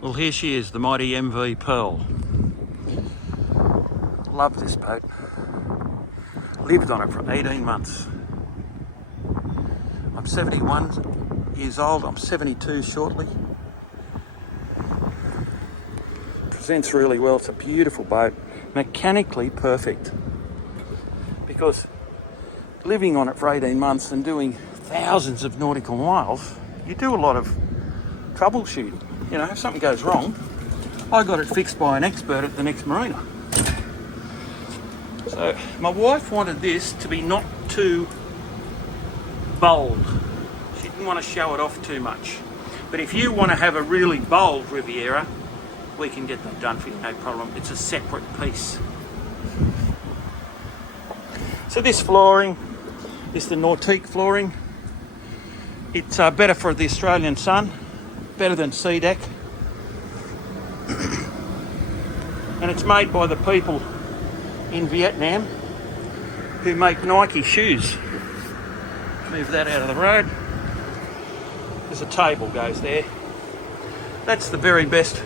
Well, here she is, the mighty MV Pearl. Love this boat. Lived on it for 18 months. I'm 71 years old, I'm 72 shortly. Presents really well, it's a beautiful boat. Mechanically perfect. Because living on it for 18 months and doing thousands of nautical miles, you do a lot of troubleshooting. You know, if something goes wrong, I got it fixed by an expert at the next marina. So my wife wanted this to be not too bold. She didn't want to show it off too much. But if you want to have a really bold Riviera, we can get that done for you, no problem. It's a separate piece. So this flooring is the Nautique flooring. It's better for the Australian sun, better than Sea Deck. And it's made by the people in Vietnam who make Nike shoes. Move that out of the road. There's a table goes there. That's the very best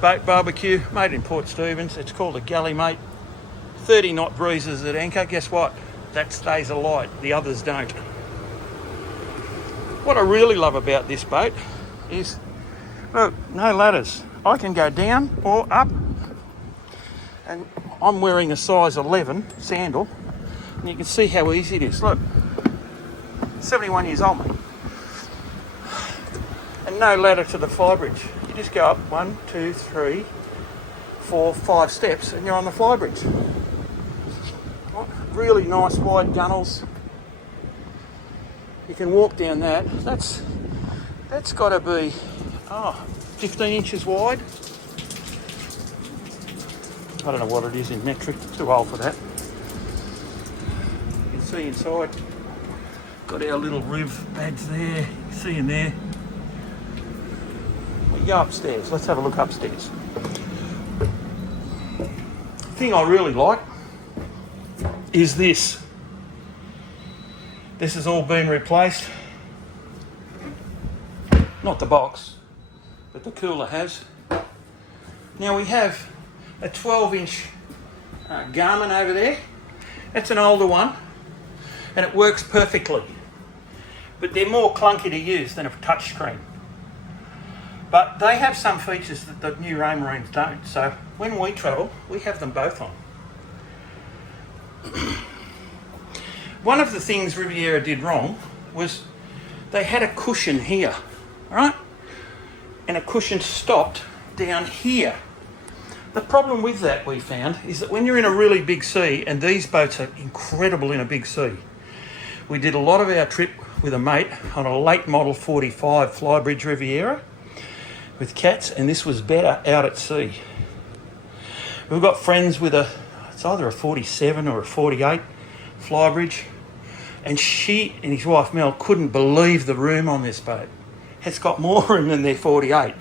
boat barbecue made in Port Stephens. It's called a galley mate. 30 knot breezes at anchor. Guess what? That stays alight. The others don't. What I really love about this boat is, look, no ladders. I can go down or up, and I'm wearing a size 11 sandal, and you can see how easy it is. Look, 71 years old, mate. And no ladder to the flybridge. You just go up 1, 2, 3, 4, 5 steps and you're on the flybridge. Really nice wide gunnels. You can walk down that. That's got to be 15 inches wide. I don't know what it is in metric, too old for that. You can see inside, got our little Riv badge there, you can see in there. We go upstairs, let's have a look upstairs. The thing I really like is this. This has all been replaced. Not the box, but the cooler has. Now we have a 12-inch Garmin over there. It's an older one and it works perfectly. But they're more clunky to use than a touchscreen. But they have some features that the new Raymarines don't. So when we travel, we have them both on. One of the things Riviera did wrong was they had a cushion here, right? And a cushion stopped down here. The problem with that, we found, is that when you're in a really big sea, and these boats are incredible in a big sea. We did a lot of our trip with a mate on a late model 45 Flybridge Riviera with cats, and this was better out at sea. We've got friends with it's either a 47 or a 48 Flybridge, and she and his wife Mel couldn't believe the room on this boat. It's got more room than their 48.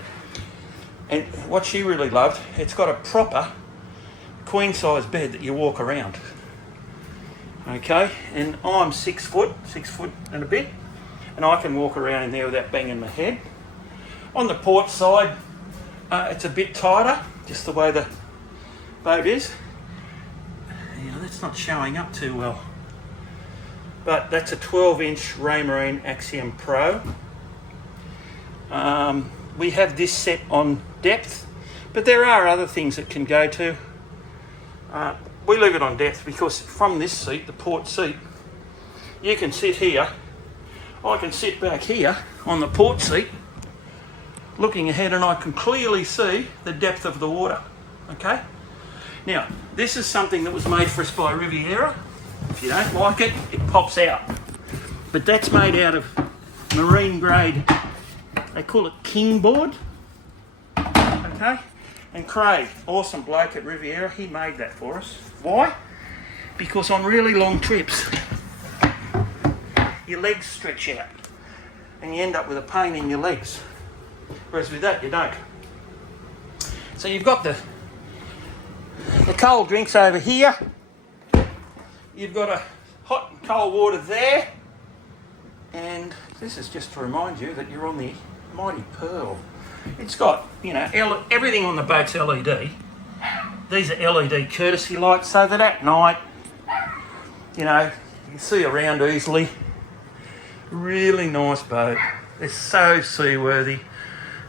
And what she really loved, it's got a proper queen size bed that you walk around. Okay, and I'm 6 foot and a bit, and I can walk around in there without banging my head. On the port side, it's a bit tighter, just the way the boat is. Yeah, that's not showing up too well. But that's a 12-inch Raymarine Axiom Pro. We have this set on depth, but there are other things it can go to. We leave it on depth because from this seat, the port seat, you can sit here. I can sit back here on the port seat, looking ahead, and I can clearly see the depth of the water. Okay? Now, this is something that was made for us by Riviera. If you don't like it, it pops out. But that's made out of marine grade, they call it king board. Okay? And Craig, awesome bloke at Riviera, he made that for us. Why? Because on really long trips, your legs stretch out and you end up with a pain in your legs. Whereas with that, you don't. So you've got the cold drinks over here. You've got a hot and cold water there. And this is just to remind you that you're on the Mighty Pearl. It's got, you know, everything on the boat's LED. These are LED courtesy lights so that at night, you know, you can see around easily. Really nice boat. It's so seaworthy.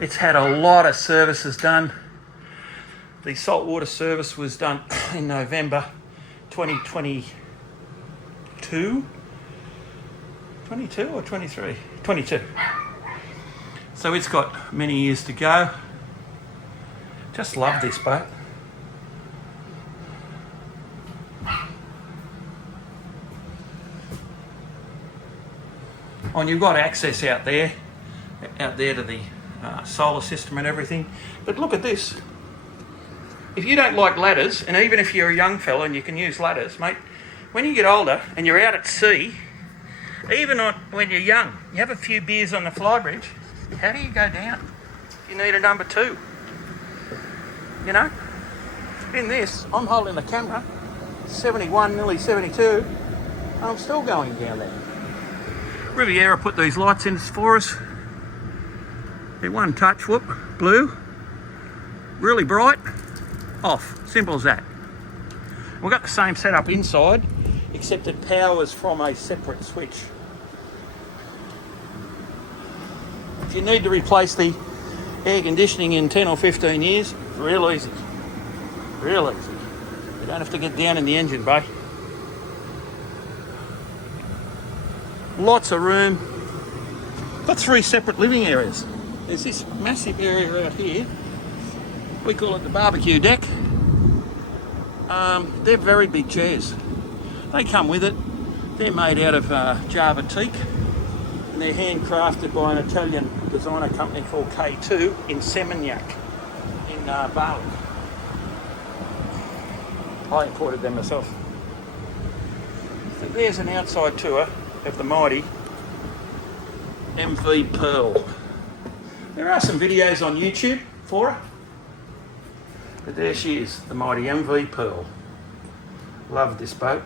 It's had a lot of services done. The saltwater service was done in November 2022. 22 or 23? 22. So it's got many years to go. Just love this boat. Oh, and you've got access out there to the solar system and everything. But look at this. If you don't like ladders, and even if you're a young fella and you can use ladders, mate, when you get older and you're out at sea, even when you're young, you have a few beers on the flybridge, how do you go down? You need a number 2. You know? In this, I'm holding the camera, 71, nearly 72, and I'm still going down there. Riviera put these lights in for us. They're one touch, whoop, blue, really bright, off, simple as that. We've got the same setup inside, except it powers from a separate switch. If you need to replace the air conditioning in 10 or 15 years, real easy. Real easy. You don't have to get down in the engine bay. Lots of room. Got 3 separate living areas. There's this massive area out here. We call it the barbecue deck. They're very big chairs. They come with it. They're made out of Java teak, and they're handcrafted by an Italian designer company called K2 in Seminyak in Bali. I imported them myself. So there's an outside tour of the mighty MV Pearl. There are some videos on YouTube for her, but there she is, the mighty MV Pearl. Love this boat.